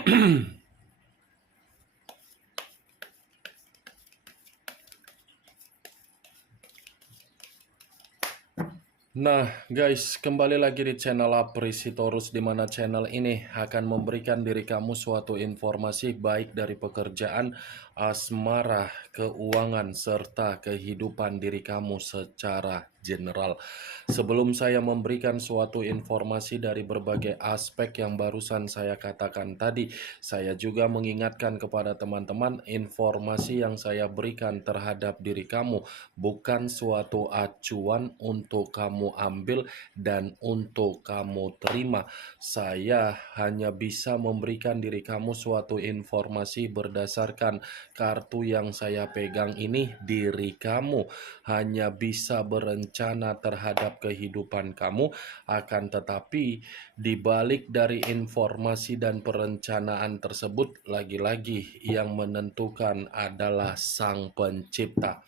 Nah guys, kembali lagi di channel Aprisitorus, di mana channel ini akan memberikan diri kamu suatu informasi baik dari pekerjaan, asmara, keuangan, serta kehidupan diri kamu secara general. Sebelum saya memberikan suatu informasi dari berbagai aspek yang barusan saya katakan tadi, saya juga mengingatkan kepada teman-teman, informasi yang saya berikan terhadap diri kamu bukan suatu acuan untuk kamu ambil dan untuk kamu terima. Saya hanya bisa memberikan diri kamu suatu informasi berdasarkan kartu yang saya pegang ini. Diri kamu hanya bisa berencana terhadap kehidupan kamu, akan tetapi di balik dari informasi dan perencanaan tersebut, lagi-lagi yang menentukan adalah Sang Pencipta.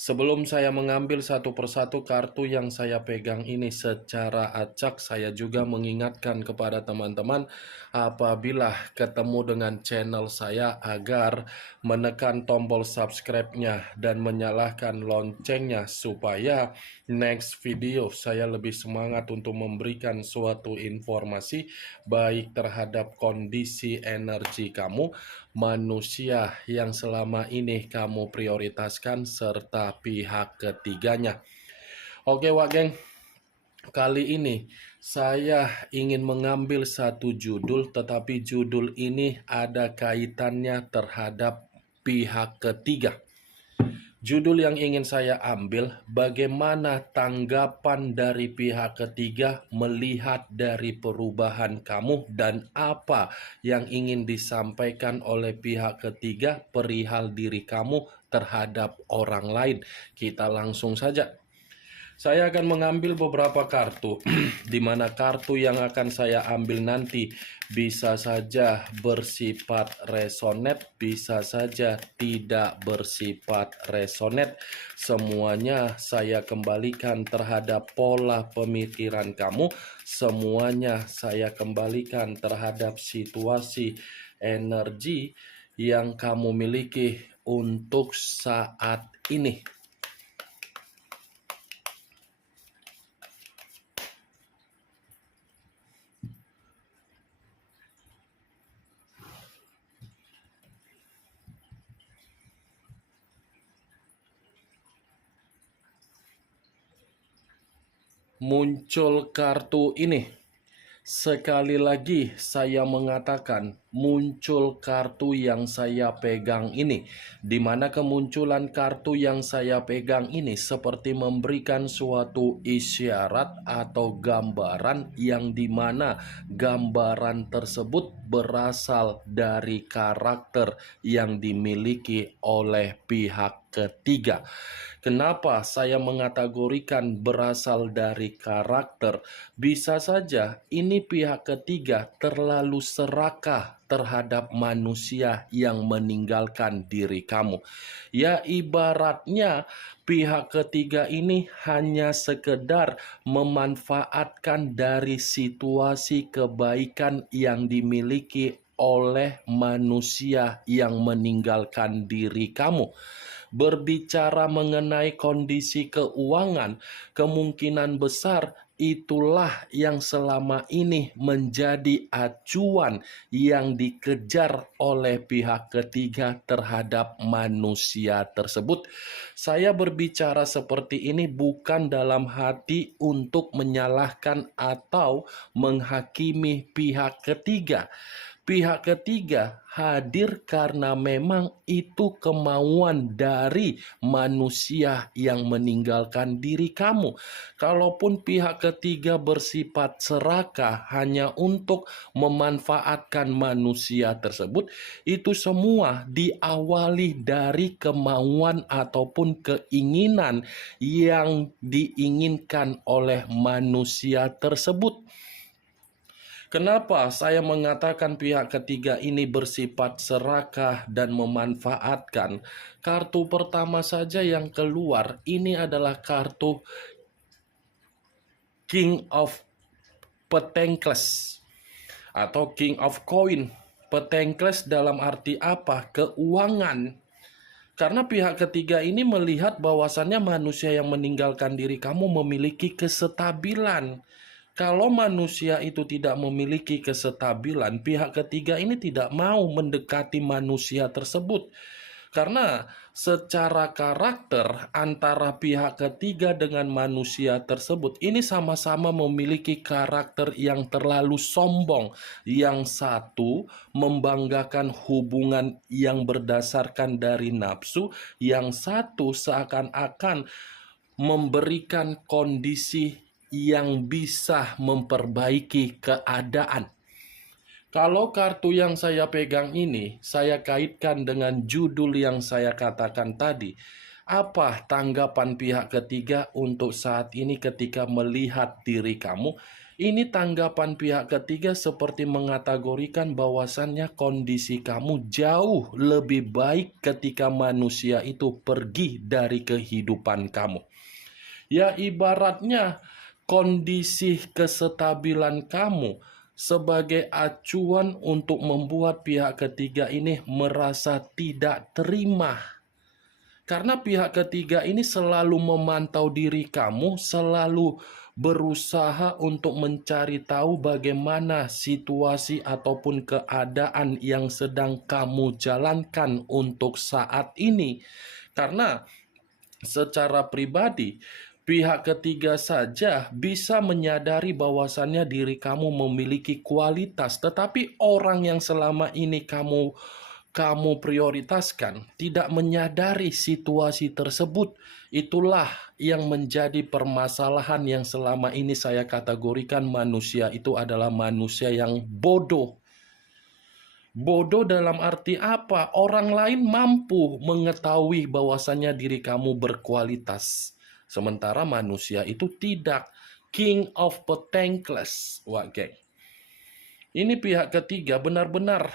Sebelum saya mengambil satu persatu kartu yang saya pegang ini secara acak, saya juga mengingatkan kepada teman-teman apabila ketemu dengan channel saya agar menekan tombol subscribe-nya dan menyalakan loncengnya supaya next video saya lebih semangat untuk memberikan suatu informasi baik terhadap kondisi energi kamu, manusia yang selama ini kamu prioritaskan, serta pihak ketiganya. Oke Wak Geng, kali ini saya ingin mengambil satu judul, tetapi judul ini ada kaitannya terhadap pihak ketiga. Judul yang ingin saya ambil, bagaimana tanggapan dari pihak ketiga melihat dari perubahan kamu dan apa yang ingin disampaikan oleh pihak ketiga perihal diri kamu terhadap orang lain. Kita langsung saja. Saya akan mengambil beberapa kartu, di mana kartu yang akan saya ambil nanti bisa saja bersifat resonate, bisa saja tidak bersifat resonate. Semuanya saya kembalikan terhadap pola pemikiran kamu, semuanya saya kembalikan terhadap situasi energi yang kamu miliki untuk saat ini. Muncul kartu ini. Sekali lagi saya mengatakan, muncul kartu yang saya pegang ini, di mana kemunculan kartu yang saya pegang ini seperti memberikan suatu isyarat atau gambaran yang dimana gambaran tersebut berasal dari karakter yang dimiliki oleh pihak ketiga. Kenapa saya mengategorikan berasal dari karakter? Bisa saja ini pihak ketiga terlalu serakah terhadap manusia yang meninggalkan diri kamu. Ya, ibaratnya pihak ketiga ini hanya sekedar memanfaatkan dari situasi kebaikan yang dimiliki oleh manusia yang meninggalkan diri kamu. Berbicara mengenai kondisi keuangan, kemungkinan besar itulah yang selama ini menjadi acuan yang dikejar oleh pihak ketiga terhadap manusia tersebut. Saya berbicara seperti ini bukan dalam hati untuk menyalahkan atau menghakimi pihak ketiga. Pihak ketiga hadir karena memang itu kemauan dari manusia yang meninggalkan diri kamu. Kalaupun pihak ketiga bersifat serakah hanya untuk memanfaatkan manusia tersebut, itu semua diawali dari kemauan ataupun keinginan yang diinginkan oleh manusia tersebut. Kenapa saya mengatakan pihak ketiga ini bersifat serakah dan memanfaatkan? Kartu pertama saja yang keluar ini adalah kartu King of Pentacles atau King of Coin. Petengkles dalam arti apa? Keuangan. Karena pihak ketiga ini melihat bahwasannya manusia yang meninggalkan diri kamu memiliki kesestabilan. Kalau manusia itu tidak memiliki kesestabilan, pihak ketiga ini tidak mau mendekati manusia tersebut. Karena secara karakter antara pihak ketiga dengan manusia tersebut ini sama-sama memiliki karakter yang terlalu sombong. Yang satu membanggakan hubungan yang berdasarkan dari nafsu, yang satu seakan-akan memberikan kondisi yang bisa memperbaiki keadaan. Kalau kartu yang saya pegang ini, saya kaitkan dengan judul yang saya katakan tadi. Apa tanggapan pihak ketiga untuk saat ini ketika melihat diri kamu? Ini tanggapan pihak ketiga seperti mengategorikan bahwasannya kondisi kamu jauh lebih baik ketika manusia itu pergi dari kehidupan kamu. Ya, ibaratnya kondisi kesestabilan kamu sebagai acuan untuk membuat pihak ketiga ini merasa tidak terima. Karena pihak ketiga ini selalu memantau diri kamu, selalu berusaha untuk mencari tahu bagaimana situasi ataupun keadaan yang sedang kamu jalankan untuk saat ini. Karena secara pribadi, pihak ketiga saja bisa menyadari bahwasannya diri kamu memiliki kualitas, tetapi orang yang selama ini kamu prioritaskan tidak menyadari situasi tersebut. Itulah yang menjadi permasalahan yang selama ini saya kategorikan manusia itu adalah manusia yang bodoh. Bodoh dalam arti apa? Orang lain mampu mengetahui bahwasannya diri kamu berkualitas. Sementara manusia itu tidak. King of Petengkles. Wah, geng. Ini pihak ketiga benar-benar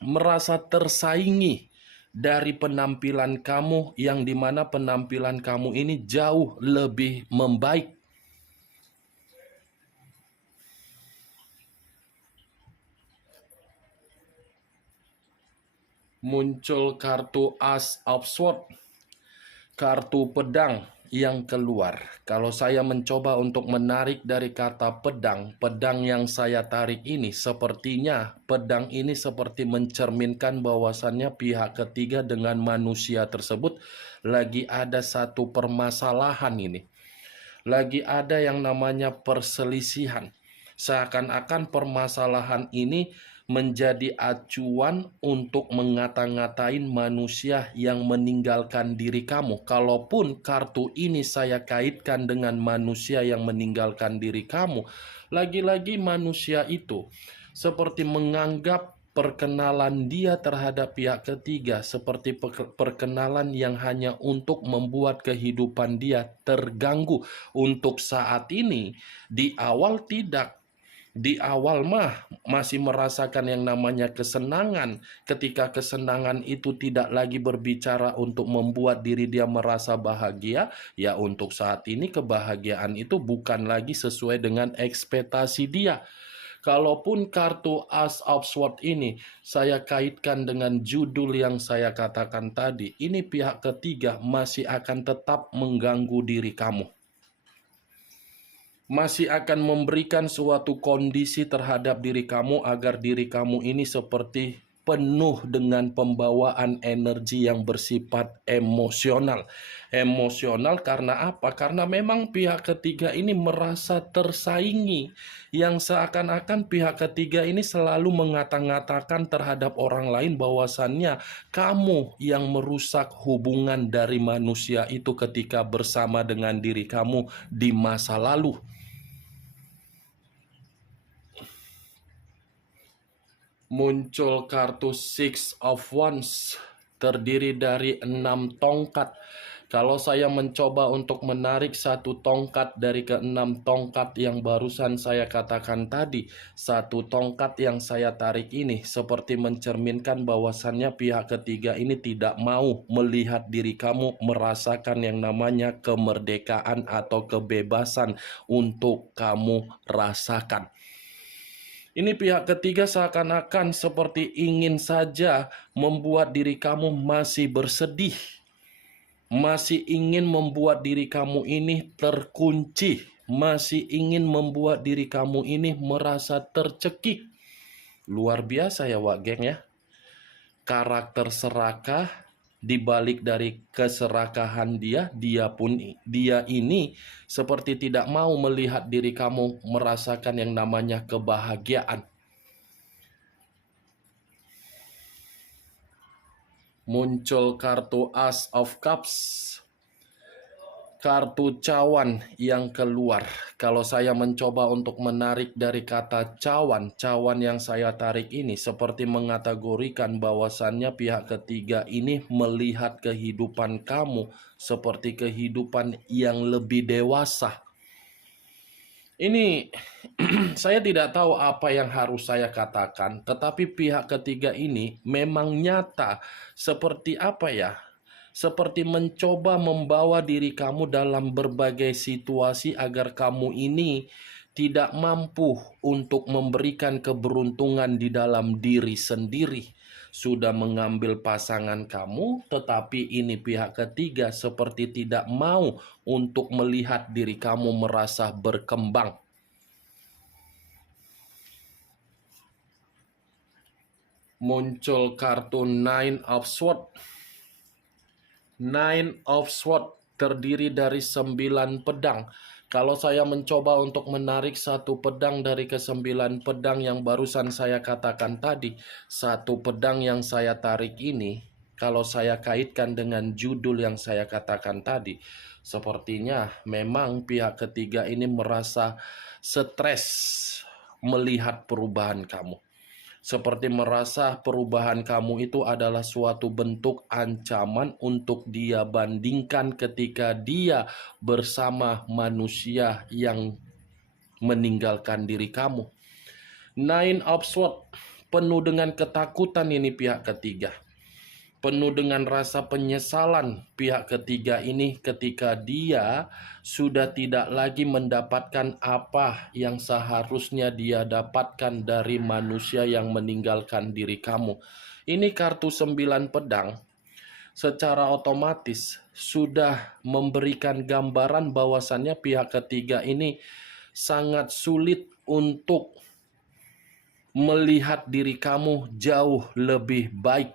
merasa tersaingi dari penampilan kamu, yang dimana penampilan kamu ini jauh lebih membaik. Muncul kartu Ace of Swords, kartu pedang yang keluar. Kalau saya mencoba untuk menarik dari kata pedang, pedang yang saya tarik ini sepertinya pedang ini seperti mencerminkan bahwasannya pihak ketiga dengan manusia tersebut lagi ada satu permasalahan ini. Lagi ada yang namanya perselisihan. Seakan-akan permasalahan ini menjadi acuan untuk mengata-ngatain manusia yang meninggalkan diri kamu. Kalaupun kartu ini saya kaitkan dengan manusia yang meninggalkan diri kamu, lagi-lagi manusia itu seperti menganggap perkenalan dia terhadap pihak ketiga seperti perkenalan yang hanya untuk membuat kehidupan dia terganggu. Untuk saat ini, di awal tidak. Di awal masih merasakan yang namanya kesenangan. Ketika kesenangan itu tidak lagi berbicara untuk membuat diri dia merasa bahagia, ya untuk saat ini kebahagiaan itu bukan lagi sesuai dengan ekspektasi dia. Kalaupun kartu Ace of Swords ini saya kaitkan dengan judul yang saya katakan tadi, ini pihak ketiga masih akan tetap mengganggu diri kamu. Masih akan memberikan suatu kondisi terhadap diri kamu agar diri kamu ini seperti penuh dengan pembawaan energi yang bersifat emosional. Emosional karena apa? Karena memang pihak ketiga ini merasa tersaingi. Yang seakan-akan pihak ketiga ini selalu mengata-ngatakan terhadap orang lain bahwasannya kamu yang merusak hubungan dari manusia itu ketika bersama dengan diri kamu di masa lalu. Muncul kartu Six of Wands, terdiri dari 6 tongkat. Kalau saya mencoba untuk menarik satu tongkat dari ke-6 tongkat yang barusan saya katakan tadi, satu tongkat yang saya tarik ini seperti mencerminkan bahwasannya pihak ketiga ini tidak mau melihat diri kamu merasakan yang namanya kemerdekaan atau kebebasan untuk kamu rasakan. Ini pihak ketiga seakan-akan seperti ingin saja membuat diri kamu masih bersedih, masih ingin membuat diri kamu ini terkunci, masih ingin membuat diri kamu ini merasa tercekik. Luar biasa ya Wak Geng ya. Karakter serakah, dibalik dari keserakahan dia ini seperti tidak mau melihat diri kamu merasakan yang namanya kebahagiaan. Muncul kartu Ace of Cups, kartu cawan yang keluar. Kalau saya mencoba untuk menarik dari kata cawan, cawan yang saya tarik ini seperti mengategorikan bahwasannya pihak ketiga ini melihat kehidupan kamu seperti kehidupan yang lebih dewasa. Ini saya tidak tahu apa yang harus saya katakan, tetapi pihak ketiga ini memang nyata seperti apa ya? Seperti mencoba membawa diri kamu dalam berbagai situasi agar kamu ini tidak mampu untuk memberikan keberuntungan di dalam diri sendiri. Sudah mengambil pasangan kamu, tetapi ini pihak ketiga seperti tidak mau untuk melihat diri kamu merasa berkembang. Muncul kartu Nine of Swords. Nine of Swords terdiri dari 9 pedang. Kalau saya mencoba untuk menarik satu pedang dari ke-9 pedang yang barusan saya katakan tadi, satu pedang yang saya tarik ini, kalau saya kaitkan dengan judul yang saya katakan tadi, sepertinya memang pihak ketiga ini merasa stres melihat perubahan kamu. Seperti merasa perubahan kamu itu adalah suatu bentuk ancaman untuk dia bandingkan ketika dia bersama manusia yang meninggalkan diri kamu. Nine of Swords penuh dengan ketakutan ini pihak ketiga. Penuh dengan rasa penyesalan pihak ketiga ini ketika dia sudah tidak lagi mendapatkan apa yang seharusnya dia dapatkan dari manusia yang meninggalkan diri kamu. Ini kartu 9 pedang secara otomatis sudah memberikan gambaran bahwasannya pihak ketiga ini sangat sulit untuk melihat diri kamu jauh lebih baik.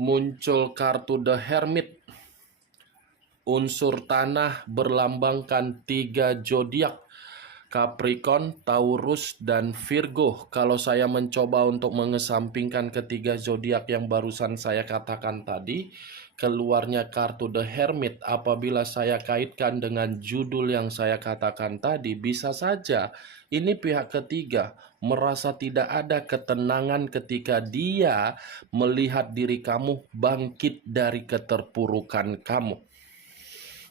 Muncul kartu The Hermit. Unsur tanah berlambangkan 3 zodiak, Capricorn, Taurus, dan Virgo. Kalau saya mencoba untuk mengesampingkan ketiga zodiak yang barusan saya katakan tadi, keluarnya kartu The Hermit. Apabila saya kaitkan dengan judul yang saya katakan tadi, bisa saja ini pihak ketiga merasa tidak ada ketenangan ketika dia melihat diri kamu bangkit dari keterpurukan kamu.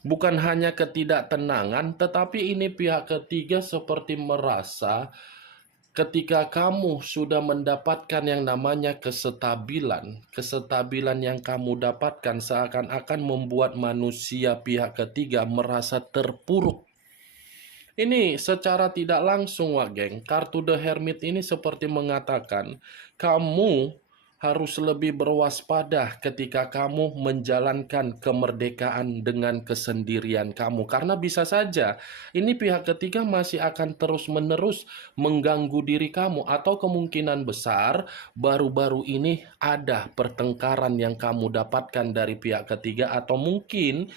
Bukan hanya ketidaktenangan, tetapi ini pihak ketiga seperti merasa ketika kamu sudah mendapatkan yang namanya kesestabilan yang kamu dapatkan seakan-akan membuat manusia pihak ketiga merasa terpuruk. Ini secara tidak langsung, Wak Geng, kartu The Hermit ini seperti mengatakan kamu harus lebih berwaspada ketika kamu menjalankan kemerdekaan dengan kesendirian kamu. Karena bisa saja ini pihak ketiga masih akan terus-menerus mengganggu diri kamu. Atau kemungkinan besar baru-baru ini ada pertengkaran yang kamu dapatkan dari pihak ketiga. Atau mungkin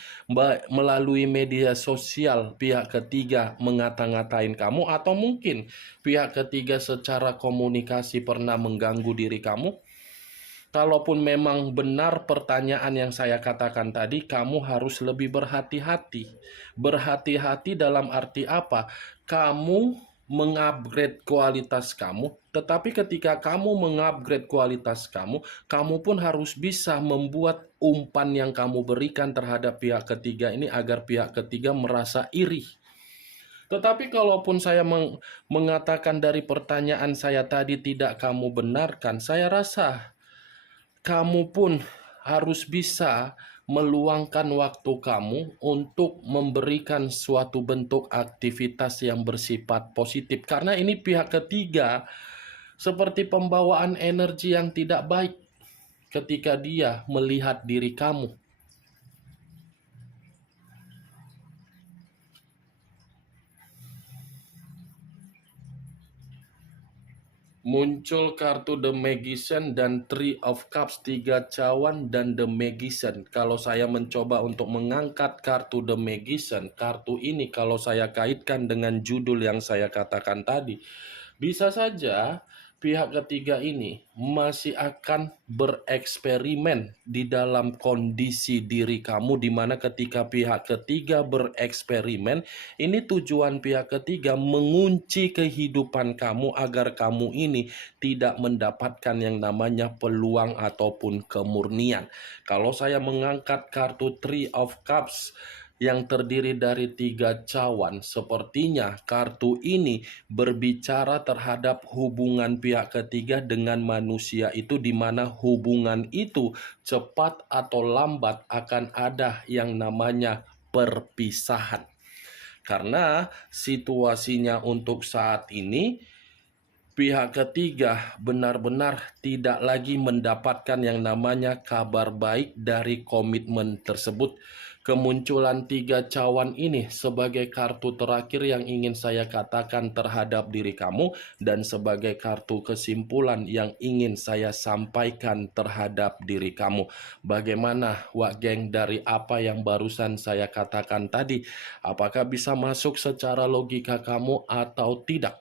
melalui media sosial pihak ketiga mengata-ngatain kamu. Atau mungkin pihak ketiga secara komunikasi pernah mengganggu diri kamu. Kalaupun memang benar pertanyaan yang saya katakan tadi, kamu harus lebih berhati-hati. Berhati-hati dalam arti apa? Kamu mengupgrade kualitas kamu, tetapi ketika kamu mengupgrade kualitas kamu, kamu pun harus bisa membuat umpan yang kamu berikan terhadap pihak ketiga ini agar pihak ketiga merasa iri. Tetapi kalaupun saya mengatakan dari pertanyaan saya tadi tidak kamu benarkan, saya rasa kamu pun harus bisa meluangkan waktu kamu untuk memberikan suatu bentuk aktivitas yang bersifat positif. Karena ini pihak ketiga seperti pembawaan energi yang tidak baik ketika dia melihat diri kamu. Muncul kartu The Magician dan Three of Cups, 3 cawan dan The Magician. Kalau saya mencoba untuk mengangkat kartu The Magician, kartu ini kalau saya kaitkan dengan judul yang saya katakan tadi, bisa saja pihak ketiga ini masih akan bereksperimen di dalam kondisi diri kamu, di mana ketika pihak ketiga bereksperimen, ini tujuan pihak ketiga mengunci kehidupan kamu agar kamu ini tidak mendapatkan yang namanya peluang ataupun kemurnian. Kalau saya mengangkat kartu Three of Cups yang terdiri dari 3 cawan, sepertinya kartu ini berbicara terhadap hubungan pihak ketiga dengan manusia itu, di mana hubungan itu cepat atau lambat akan ada yang namanya perpisahan. Karena situasinya untuk saat ini, pihak ketiga benar-benar tidak lagi mendapatkan yang namanya kabar baik dari komitmen tersebut. Kemunculan 3 cawan ini sebagai kartu terakhir yang ingin saya katakan terhadap diri kamu, dan sebagai kartu kesimpulan yang ingin saya sampaikan terhadap diri kamu. Bagaimana, Wak Geng, dari apa yang barusan saya katakan tadi? Apakah bisa masuk secara logika kamu atau tidak?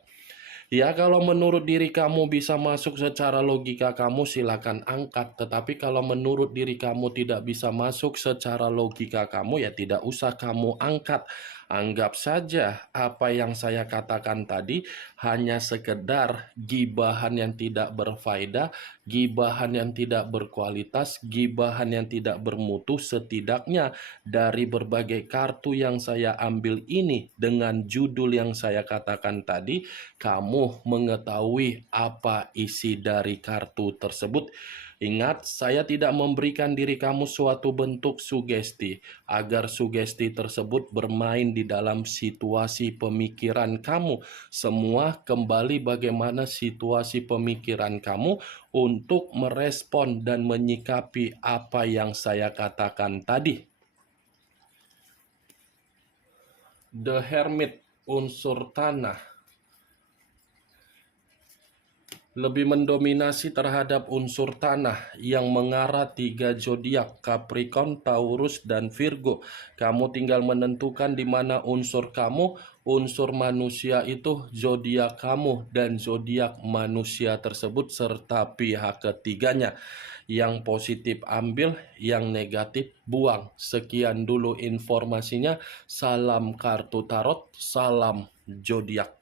Ya, kalau menurut diri kamu bisa masuk secara logika kamu, silakan angkat. Tetapi kalau menurut diri kamu tidak bisa masuk secara logika kamu, ya tidak usah kamu angkat. Anggap saja apa yang saya katakan tadi hanya sekedar gibahan yang tidak berfaedah, gibahan yang tidak berkualitas, gibahan yang tidak bermutu. Setidaknya dari berbagai kartu yang saya ambil ini dengan judul yang saya katakan tadi, kamu mengetahui apa isi dari kartu tersebut. Ingat, saya tidak memberikan diri kamu suatu bentuk sugesti, agar sugesti tersebut bermain di dalam situasi pemikiran kamu. Semua kembali bagaimana situasi pemikiran kamu untuk merespon dan menyikapi apa yang saya katakan tadi. The Hermit, unsur tanah, lebih mendominasi terhadap unsur tanah yang mengarah 3 zodiak, Capricorn, Taurus, dan Virgo. Kamu tinggal menentukan di mana unsur kamu, unsur manusia itu zodiak kamu, dan zodiak manusia tersebut serta pihak ketiganya. Yang positif ambil, yang negatif buang. Sekian dulu informasinya. Salam kartu tarot, salam zodiak.